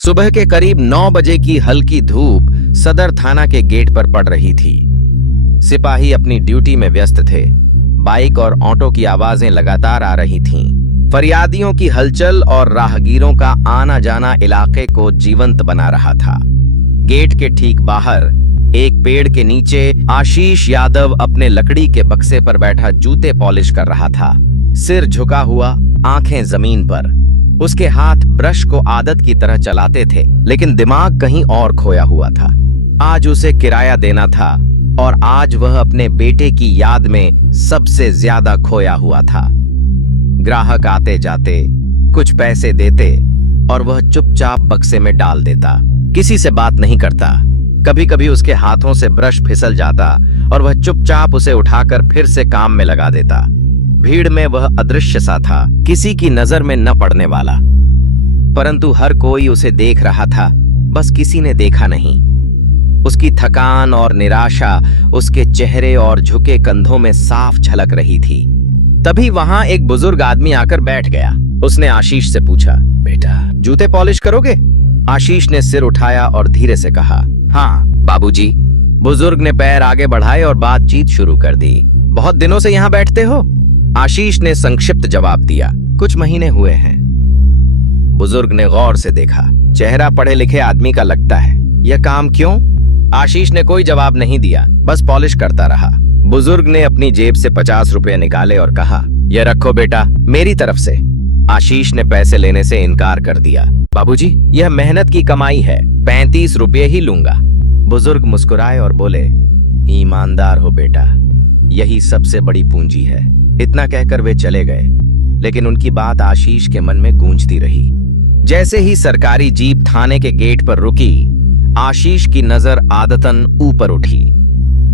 सुबह के करीब 9 बजे की हल्की धूप सदर थाना के गेट पर पड़ रही थी। सिपाही अपनी ड्यूटी में व्यस्त थे। बाइक और ऑटो की आवाजें लगातार आ रही थीं। फरियादियों की हलचल और राहगीरों का आना जाना इलाके को जीवंत बना रहा था। गेट के ठीक बाहर एक पेड़ के नीचे आशीष यादव अपने लकड़ी के बक्से पर बैठा जूते पॉलिश कर रहा था। सिर झुका हुआ, आंखें जमीन पर। उसके हाथ ब्रश को आदत की तरह चलाते थे, लेकिन दिमाग कहीं और खोया हुआ था। आज उसे किराया देना था और आज वह अपने बेटे की याद में सबसे ज्यादा खोया हुआ था। ग्राहक आते जाते कुछ पैसे देते और वह चुपचाप बक्से में डाल देता। किसी से बात नहीं करता। कभी कभी उसके हाथों से ब्रश फिसल जाता और वह चुपचाप उसे उठाकर फिर से काम में लगा देता। भीड़ में वह अदृश्य सा था, किसी की नजर में न पड़ने वाला। परंतु हर कोई उसे देख रहा था, बस किसी ने देखा नहीं। उसकी थकान और निराशा उसके चेहरे और झुके कंधों में साफ झलक रही थी। तभी वहां एक बुजुर्ग आदमी आकर बैठ गया। उसने आशीष से पूछा, बेटा जूते पॉलिश करोगे? आशीष ने सिर उठाया और धीरे से कहा, हाँ बाबूजी। बुजुर्ग ने पैर आगे बढ़ाए और बातचीत शुरू कर दी। बहुत दिनों से यहाँ बैठते हो? आशीष ने संक्षिप्त जवाब दिया, कुछ महीने हुए हैं। बुजुर्ग ने गौर से देखा। चेहरा पढ़े लिखे आदमी का लगता है। यह काम क्यों? आशीष ने कोई जवाब नहीं दिया, बस पॉलिश करता रहा। बुजुर्ग ने अपनी जेब से 50 रुपए निकाले और कहा, यह रखो बेटा, मेरी तरफ से। आशीष ने पैसे लेने से इनकार कर दिया। बाबूजी, यह मेहनत की कमाई है, 35 रुपये ही लूंगा। बुजुर्ग मुस्कुराए और बोले, ईमानदार हो बेटा, यही सबसे बड़ी पूंजी है। इतना कहकर वे चले गए, लेकिन उनकी बात आशीष के मन में गूंजती रही। जैसे ही सरकारी जीप थाने के गेट पर रुकी, आशीष की नजर आदतन ऊपर उठी।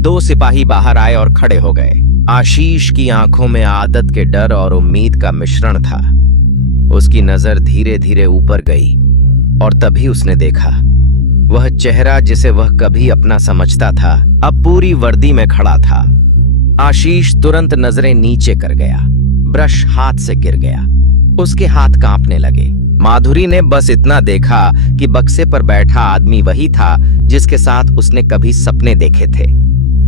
2 सिपाही बाहर आए और खड़े हो गए। आशीष की आंखों में आदत के डर और उम्मीद का मिश्रण था। उसकी नजर धीरे धीरे ऊपर गई और तभी उसने देखा वह चेहरा जिसे वह कभी अपना समझता था, अब पूरी वर्दी में खड़ा था। आशीष तुरंत नजरें नीचे कर गया। ब्रश हाथ से गिर गया। उसके हाथ कांपने लगे। माधुरी ने बस इतना देखा कि बक्से पर बैठा आदमी वही था जिसके साथ उसने कभी सपने देखे थे।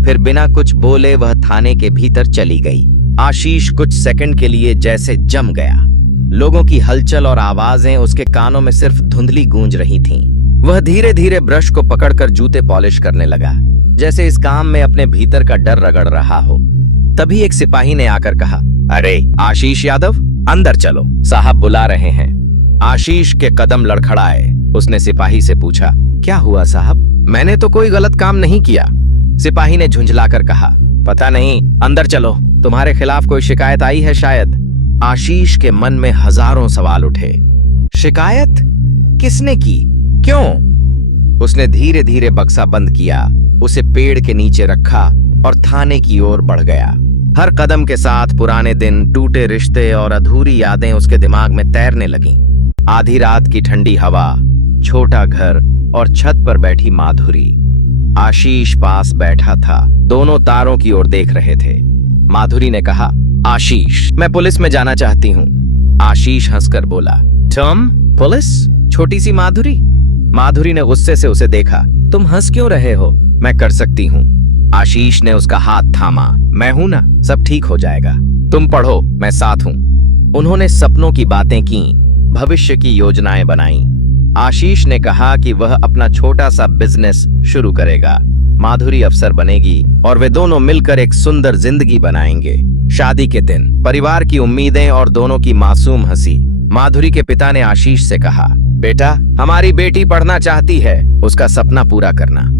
फिर बिना कुछ बोले वह थाने के भीतर चली गई। आशीष कुछ सेकंड के लिए जैसे जम गया। लोगों की हलचल और आवाजें उसके कानों में सिर्फ धुंधली गूंज रही थीं। वह धीरे धीरे ब्रश को पकड़कर जूते पॉलिश करने लगा, जैसे इस काम में अपने भीतर का डर रगड़ रहा हो। तभी एक सिपाही ने आकर कहा, अरे आशीष यादव, अंदर चलो, साहब बुला रहे हैं। आशीष के कदम लड़खड़ाए। उसने सिपाही से पूछा, क्या हुआ साहब? मैंने तो कोई गलत काम नहीं किया। सिपाही ने झुंझलाकर कहा, पता नहीं, अंदर चलो, तुम्हारे खिलाफ कोई शिकायत आई है शायद। आशीष के मन में हजारों सवाल उठे। शिकायत? किसने की? क्यों? उसने धीरे धीरे बक्सा बंद किया, उसे पेड़ के नीचे रखा और थाने की ओर बढ़ गया। हर कदम के साथ पुराने दिन, टूटे रिश्ते और अधूरी यादें उसके दिमाग में तैरने लगीं। आधी रात की ठंडी हवा, छोटा घर और छत पर बैठी माधुरी। आशीष पास बैठा था, दोनों तारों की ओर देख रहे थे। माधुरी ने कहा, आशीष, मैं पुलिस में जाना चाहती हूँ। आशीष हंसकर बोला, तुम पुलिस? छोटी सी माधुरी। माधुरी ने गुस्से से उसे देखा। तुम हंस क्यों रहे हो? मैं कर सकती हूँ। आशीष ने उसका हाथ थामा। मैं हूं ना, सब ठीक हो जाएगा। तुम पढ़ो, मैं साथ हूं। उन्होंने सपनों की बातें की, भविष्य की योजनाएं बनाई। आशीष ने कहा कि वह अपना छोटा सा बिजनेस शुरू करेगा। माधुरी अफसर बनेगी और वे दोनों मिलकर एक सुंदर जिंदगी बनाएंगे। शादी के दिन परिवार की उम्मीदें और दोनों की मासूम हंसी। माधुरी के पिता ने आशीष से कहा, बेटा, हमारी बेटी पढ़ना चाहती है, उसका सपना पूरा करना।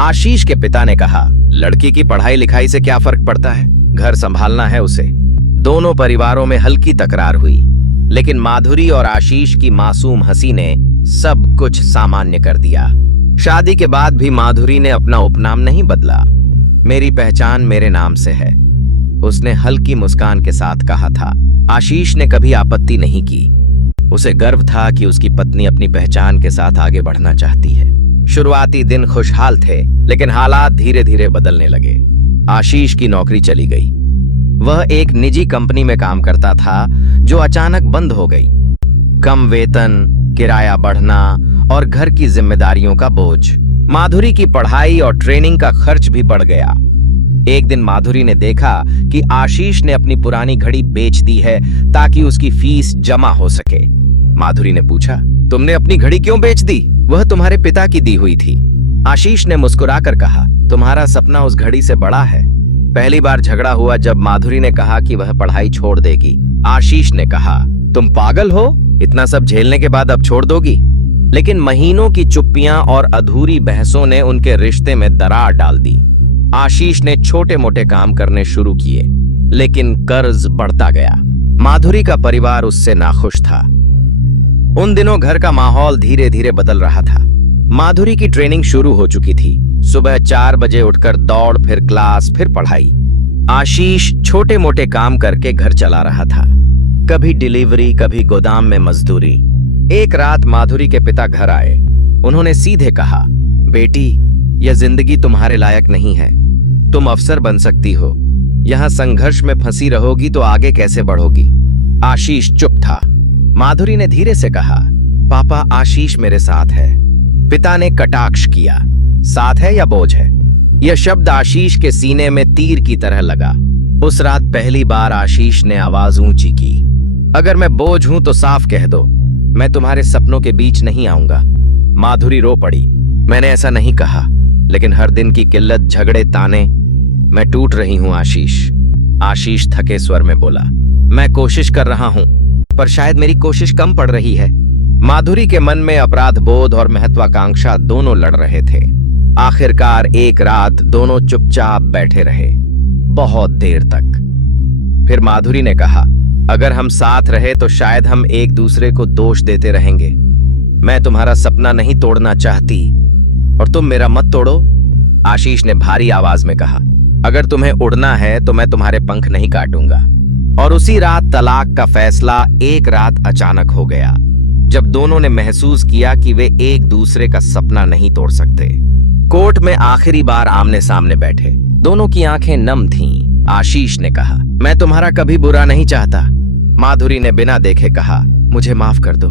आशीष के पिता ने कहा, लड़की की पढ़ाई लिखाई से क्या फर्क पड़ता है, घर संभालना है उसे। दोनों परिवारों में हल्की तकरार हुई, लेकिन माधुरी और आशीष की मासूम हंसी ने सब कुछ सामान्य कर दिया। शादी के बाद भी माधुरी ने अपना उपनाम नहीं बदला। मेरी पहचान मेरे नाम से है, उसने हल्की मुस्कान के साथ कहा था। आशीष ने कभी आपत्ति नहीं की। उसे गर्व था कि उसकी पत्नी अपनी पहचान के साथ आगे बढ़ना चाहती है। शुरुआती दिन खुशहाल थे, लेकिन हालात धीरे धीरे बदलने लगे। आशीष की नौकरी चली गई। वह एक निजी कंपनी में काम करता था जो अचानक बंद हो गई। कम वेतन, किराया बढ़ना और घर की जिम्मेदारियों का बोझ। माधुरी की पढ़ाई और ट्रेनिंग का खर्च भी बढ़ गया। एक दिन माधुरी ने देखा कि आशीष ने अपनी पुरानी घड़ी बेच दी है ताकि उसकी फीस जमा हो सके। माधुरी ने पूछा, तुमने अपनी घड़ी क्यों बेच दी? वह तुम्हारे पिता की दी हुई थी। आशीष ने मुस्कुराकर कहा, तुम्हारा सपना उस घड़ी से बड़ा है। पहली बार झगड़ा हुआ जब माधुरी ने कहा कि वह पढ़ाई छोड़ देगी। आशीष ने कहा, तुम पागल हो? इतना सब झेलने के बाद अब छोड़ दोगी? लेकिन महीनों की चुप्पियां और अधूरी बहसों ने उनके रिश्ते में दरार डाल दी। आशीष ने छोटे मोटे काम करने शुरू किए, लेकिन कर्ज बढ़ता गया। माधुरी का परिवार उससे नाखुश था। उन दिनों घर का माहौल धीरे धीरे बदल रहा था। माधुरी की ट्रेनिंग शुरू हो चुकी थी। सुबह 4 बजे उठकर दौड़, फिर क्लास, फिर पढ़ाई। आशीष छोटे मोटे काम करके घर चला रहा था, कभी डिलीवरी, कभी गोदाम में मजदूरी। एक रात माधुरी के पिता घर आए। उन्होंने सीधे कहा, बेटी, यह जिंदगी तुम्हारे लायक नहीं है। तुम अफसर बन सकती हो, यहां संघर्ष में फंसी रहोगी तो आगे कैसे बढ़ोगी? आशीष चुप था। माधुरी ने धीरे से कहा, पापा, आशीष मेरे साथ है। पिता ने कटाक्ष किया, साथ है या बोझ है? यह शब्द आशीष के सीने में तीर की तरह लगा। उस रात पहली बार आशीष ने आवाज ऊंची की, अगर मैं बोझ हूं तो साफ कह दो, मैं तुम्हारे सपनों के बीच नहीं आऊंगा। माधुरी रो पड़ी, मैंने ऐसा नहीं कहा, लेकिन हर दिन की किल्लत, झगड़े, ताने, मैं टूट रही हूं आशीष। आशीष थके स्वर में बोला, मैं कोशिश कर रहा हूं, पर शायद मेरी कोशिश कम पड़ रही है। माधुरी के मन में अपराध बोध और महत्वाकांक्षा दोनों लड़ रहे थे। आखिरकार एक रात दोनों चुपचाप बैठे रहे, बहुत देर तक। फिर माधुरी ने कहा, अगर हम साथ रहे तो शायद हम एक दूसरे को दोष देते रहेंगे। मैं तुम्हारा सपना नहीं तोड़ना चाहती और तुम मेरा मत तोड़ो। आशीष ने भारी आवाज में कहा, अगर तुम्हें उड़ना है तो मैं तुम्हारे पंख नहीं काटूंगा। और उसी रात तलाक का फैसला एक रात अचानक हो गया, जब दोनों ने महसूस किया कि वे एक दूसरे का सपना नहीं तोड़ सकते। कोर्ट में आखिरी बार आमने सामने बैठे, दोनों की आंखें नम थीं। आशीष ने कहा, मैं तुम्हारा कभी बुरा नहीं चाहता। माधुरी ने बिना देखे कहा, मुझे माफ कर दो,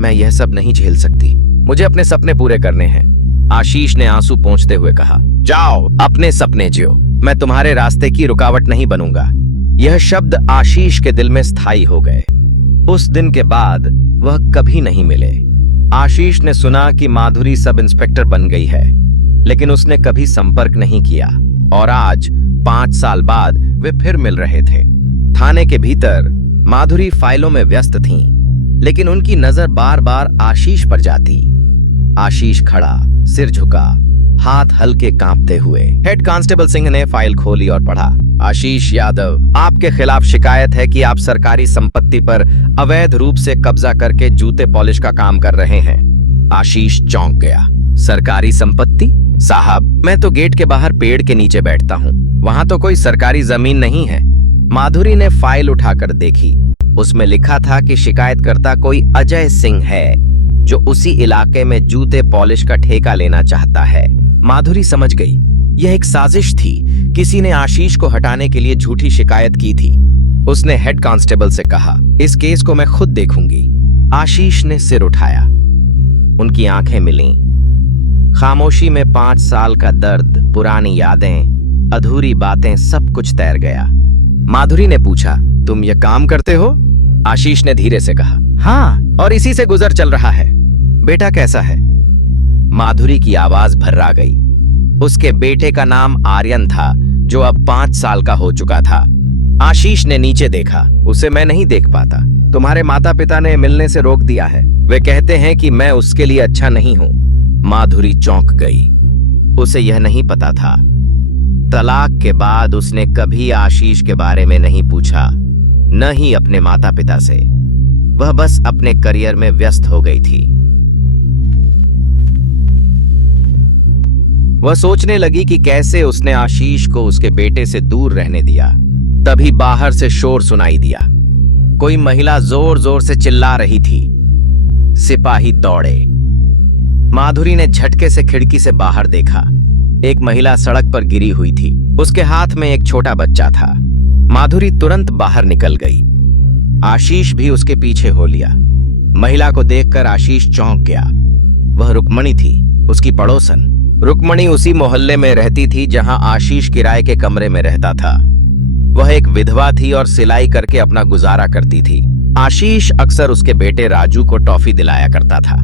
मैं यह सब नहीं झेल सकती, मुझे अपने सपने पूरे करने हैं। आशीष ने आंसू पोंछते हुए कहा, जाओ, अपने सपने जियो, मैं तुम्हारे रास्ते की रुकावट नहीं बनूंगा। यह शब्द आशीष के दिल में स्थायी हो गए। उस दिन के बाद वह कभी नहीं मिले। आशीष ने सुना कि माधुरी सब इंस्पेक्टर बन गई है, लेकिन उसने कभी संपर्क नहीं किया। और आज 5 साल बाद वे फिर मिल रहे थे। थाने के भीतर माधुरी फाइलों में व्यस्त थीं, लेकिन उनकी नजर बार बार आशीष पर जाती। आशीष खड़ा, सिर झुका, हाथ हल्के कांपते हुए। हेड कांस्टेबल सिंह ने फाइल खोली और पढ़ा, आशीष यादव, आपके खिलाफ शिकायत है कि आप सरकारी संपत्ति पर अवैध रूप से कब्जा करके जूते पॉलिश का काम कर रहे हैं। आशीष चौंक गया, सरकारी संपत्ति? साहब, मैं तो गेट के बाहर पेड़ के नीचे बैठता हूँ, वहां तो कोई सरकारी जमीन नहीं है। माधुरी ने फाइल उठाकर देखी। उसमें लिखा था कि शिकायतकर्ता कोई अजय सिंह है, जो उसी इलाके में जूते पॉलिश का ठेका लेना चाहता है। माधुरी समझ गई, यह एक साजिश थी। किसी ने आशीष को हटाने के लिए झूठी शिकायत की थी। उसने हेड कांस्टेबल से कहा, इस केस को मैं खुद देखूंगी। आशीष ने सिर उठाया, उनकी आंखें मिलीं। खामोशी में 5 साल का दर्द, पुरानी यादें, अधूरी बातें, सब कुछ तैर गया। माधुरी ने पूछा, तुम ये काम करते हो? आशीष ने धीरे से कहा, हाँ, और इसी से गुजर चल रहा है। बेटा कैसा है? माधुरी की आवाज भर्रा गई। उसके बेटे का नाम आर्यन था, जो अब 5 साल का हो चुका था। आशीष ने नीचे देखा, उसे मैं नहीं देख पाता। तुम्हारे माता पिता ने मिलने से रोक दिया है, वे कहते हैं कि मैं उसके लिए अच्छा नहीं हूं। माधुरी चौंक गई, उसे यह नहीं पता था। तलाक के बाद उसने कभी आशीष के बारे में नहीं पूछा, न ही अपने माता पिता से। वह बस अपने करियर में व्यस्त हो गई थी। वह सोचने लगी कि कैसे उसने आशीष को उसके बेटे से दूर रहने दिया। तभी बाहर से शोर सुनाई दिया। कोई महिला जोर जोर से चिल्ला रही थी। सिपाही दौड़े। माधुरी ने झटके से खिड़की से बाहर देखा। एक महिला सड़क पर गिरी हुई थी, उसके हाथ में एक छोटा बच्चा था। माधुरी तुरंत बाहर निकल गई। आशीष भी उसके पीछे हो लिया। महिला को देखकर आशीष चौंक गया। वह रुक्मणी थी, उसकी पड़ोसन। रुक्मणी उसी मोहल्ले में रहती थी जहां आशीष किराए के कमरे में रहता था। वह एक विधवा थी और सिलाई करके अपना गुजारा करती थी। आशीष अक्सर उसके बेटे राजू को टॉफी दिलाया करता था।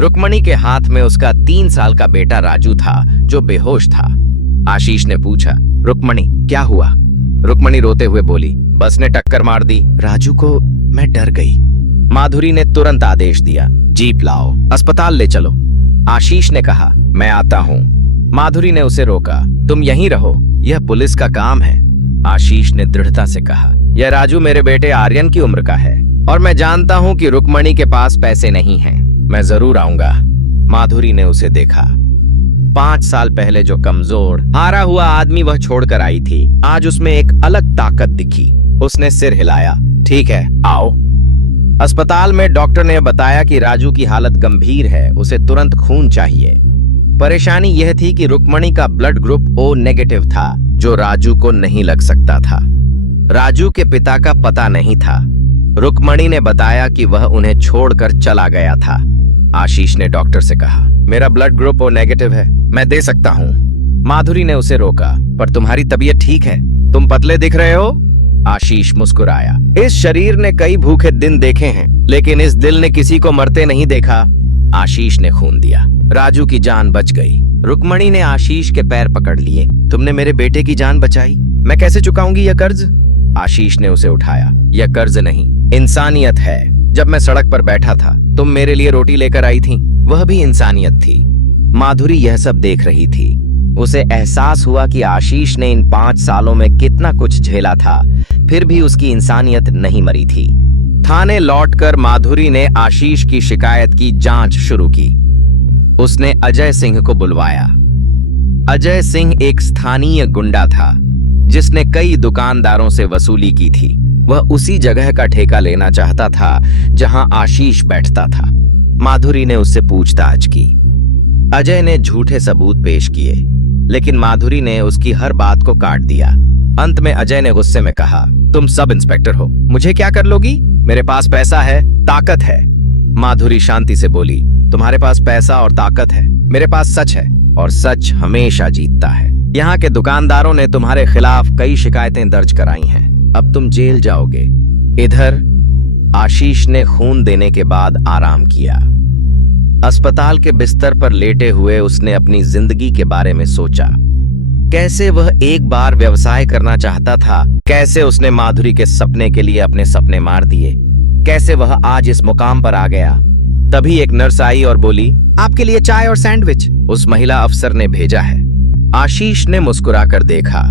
रुक्मणी के हाथ में उसका 3 साल का बेटा राजू था जो बेहोश था। आशीष ने पूछा, रुक्मणी क्या हुआ? रुक्मणी रोते हुए बोली, बस ने टक्कर मार दी। राजू को मैं डर गई। माधुरी ने तुरंत आदेश दिया, जीप लाओ, अस्पताल ले चलो। आशीष ने कहा, मैं आता हूँ। माधुरी ने उसे रोका, तुम यहीं रहो, यह पुलिस का काम है। आशीष ने दृढ़ता से कहा, यह राजू मेरे बेटे आर्यन की उम्र का है और मैं जानता हूँ कि रुक्मणी के पास पैसे नहीं हैं। मैं जरूर आऊंगा। माधुरी ने उसे देखा। 5 साल पहले जो कमजोर, हारा हुआ आदमी वह छोड़कर आई थी, आज उसमें एक अलग ताकत दिखी। उसने सिर हिलाया, ठीक है, आओ। अस्पताल में डॉक्टर ने बताया कि राजू की हालत गंभीर है, उसे तुरंत खून चाहिए। परेशानी यह थी कि रुक्मणी का ब्लड ग्रुप ओ नेगेटिव था, जो राजू को नहीं लग सकता था। राजू के पिता का पता नहीं था। रुक्मणी ने बताया कि वह उन्हें छोड़कर चला गया था। आशीष ने डॉक्टर से कहा, मेरा ब्लड ग्रुप ओ नेगेटिव है, मैं दे सकता हूँ। माधुरी ने उसे रोका, पर तुम्हारी तबीयत ठीक है, तुम पतले दिख रहे हो। आशीष मुस्कुराया, इस शरीर ने कई भूखे दिन देखे हैं, लेकिन इस दिल ने किसी को मरते नहीं देखा। आशीष ने खून दिया, राजू की जान बच गई। रुक्मणी ने आशीष के पैर पकड़ लिए, तुमने मेरे बेटे की जान बचाई, मैं कैसे चुकाऊंगी यह कर्ज? आशीष ने उसे उठाया, यह कर्ज नहीं, इंसानियत है। जब मैं सड़क पर बैठा था, तुम मेरे लिए रोटी लेकर आई थी, वह भी इंसानियत थी। माधुरी यह सब देख रही थी। उसे एहसास हुआ कि आशीष ने इन 5 सालों में कितना कुछ झेला था, फिर भी उसकी इंसानियत नहीं मरी थी। थाने लौटकर माधुरी ने आशीष की शिकायत की जांच शुरू की। उसने अजय सिंह को बुलवाया। अजय सिंह एक स्थानीय गुंडा था, जिसने कई दुकानदारों से वसूली की थी। वह उसी जगह का ठेका लेना चाहता था जहां आशीष बैठता था। माधुरी ने उससे पूछताछ की। अजय ने झूठे सबूत पेश किए, लेकिन माधुरी ने उसकी हर बात को काट दिया। अंत में अजय ने गुस्से में कहा, तुम सब इंस्पेक्टर हो, मुझे क्या कर लोगी? मेरे पास पैसा है, ताकत है। माधुरी शांति से बोली, तुम्हारे पास पैसा और ताकत है, मेरे पास सच है और सच हमेशा जीतता है। यहाँ के दुकानदारों ने तुम्हारे खिलाफ कई शिकायतें दर्ज कराई हैं, अब तुम जेल जाओगे। इधर आशीष ने खून देने के बाद आराम किया। अस्पताल के बिस्तर पर लेटे हुए उसने अपनी जिंदगी के बारे में सोचा। कैसे वह एक बार व्यवसाय करना चाहता था, कैसे उसने माधुरी के सपने के लिए अपने सपने मार दिए, कैसे वह आज इस मुकाम पर आ गया। तभी एक नर्स आई और बोली, आपके लिए चाय और सैंडविच उस महिला अफसर ने भेजा है। आशीष ने मुस्कुराकर देखा।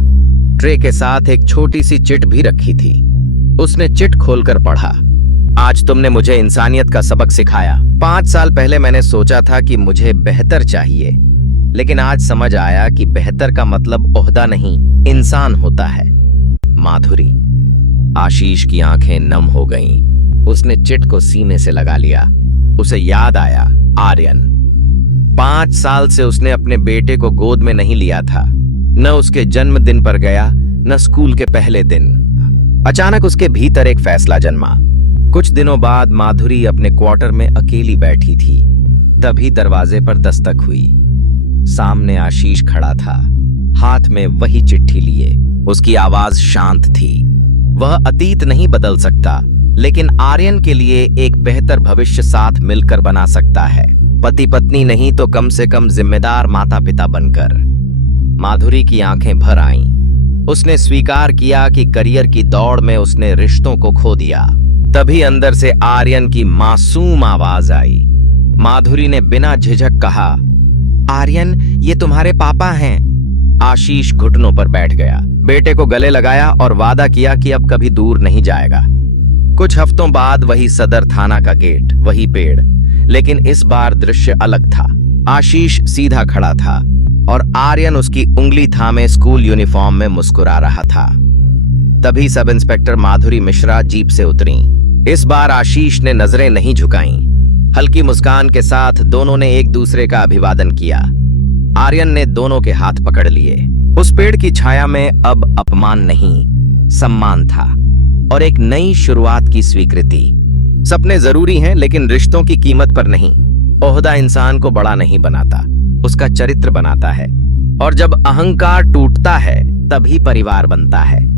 ट्रे के साथ एक छोटी सी चिट भी रखी थी। उसने चिट खोलकर पढ़ा, आज तुमने मुझे इंसानियत का सबक सिखाया। 5 साल पहले मैंने सोचा था कि मुझे बेहतर चाहिए, लेकिन आज समझ आया कि बेहतर का मतलब ओहदा नहीं, इंसान होता है। माधुरी। आशीष की आंखें नम हो गईं। उसने चिट को सीने से लगा लिया। उसे याद आया, आर्यन। 5 साल से उसने अपने बेटे को गोद में नहीं लिया था, न उसके जन्मदिन पर गया, न स्कूल के पहले दिन। अचानक उसके भीतर एक फैसला जन्मा। कुछ दिनों बाद माधुरी अपने क्वार्टर में अकेली बैठी थी। तभी दरवाजे पर दस्तक हुई। सामने आशीष खड़ा था, हाथ में वही चिट्ठी लिए। उसकी आवाज शांत थी। वह अतीत नहीं बदल सकता, लेकिन आर्यन के लिए एक बेहतर भविष्य साथ मिलकर बना सकता है। पति पत्नी नहीं तो कम से कम जिम्मेदार माता पिता बनकर। माधुरी की आंखें भर आईं। उसने स्वीकार किया कि करियर की दौड़ में उसने रिश्तों को खो दिया। तभी अंदर से आर्यन की मासूम आवाज आई। माधुरी ने बिना झिझक कहा, आर्यन, ये तुम्हारे पापा हैं। आशीष घुटनों पर बैठ गया, बेटे को गले लगाया और वादा किया कि अब कभी दूर नहीं जाएगा। कुछ हफ्तों बाद वही सदर थाना का गेट, वही पेड़, लेकिन इस बार दृश्य अलग था। आशीष सीधा खड़ा था और आर्यन उसकी उंगली थामे स्कूल यूनिफॉर्म में मुस्कुरा रहा था। तभी सब इंस्पेक्टर माधुरी मिश्रा जीप से उतरी। इस बार आशीष ने नजरें नहीं झुकाईं। हल्की मुस्कान के साथ दोनों ने एक दूसरे का अभिवादन किया। आर्यन ने दोनों के हाथ पकड़ लिए। उस पेड़ की छाया में अब अपमान नहीं, सम्मान था और एक नई शुरुआत की स्वीकृति। सपने जरूरी हैं, लेकिन रिश्तों की कीमत पर नहीं। ओहदा इंसान को बड़ा नहीं बनाता, उसका चरित्र बनाता है। और जब अहंकार टूटता है तभी परिवार बनता है।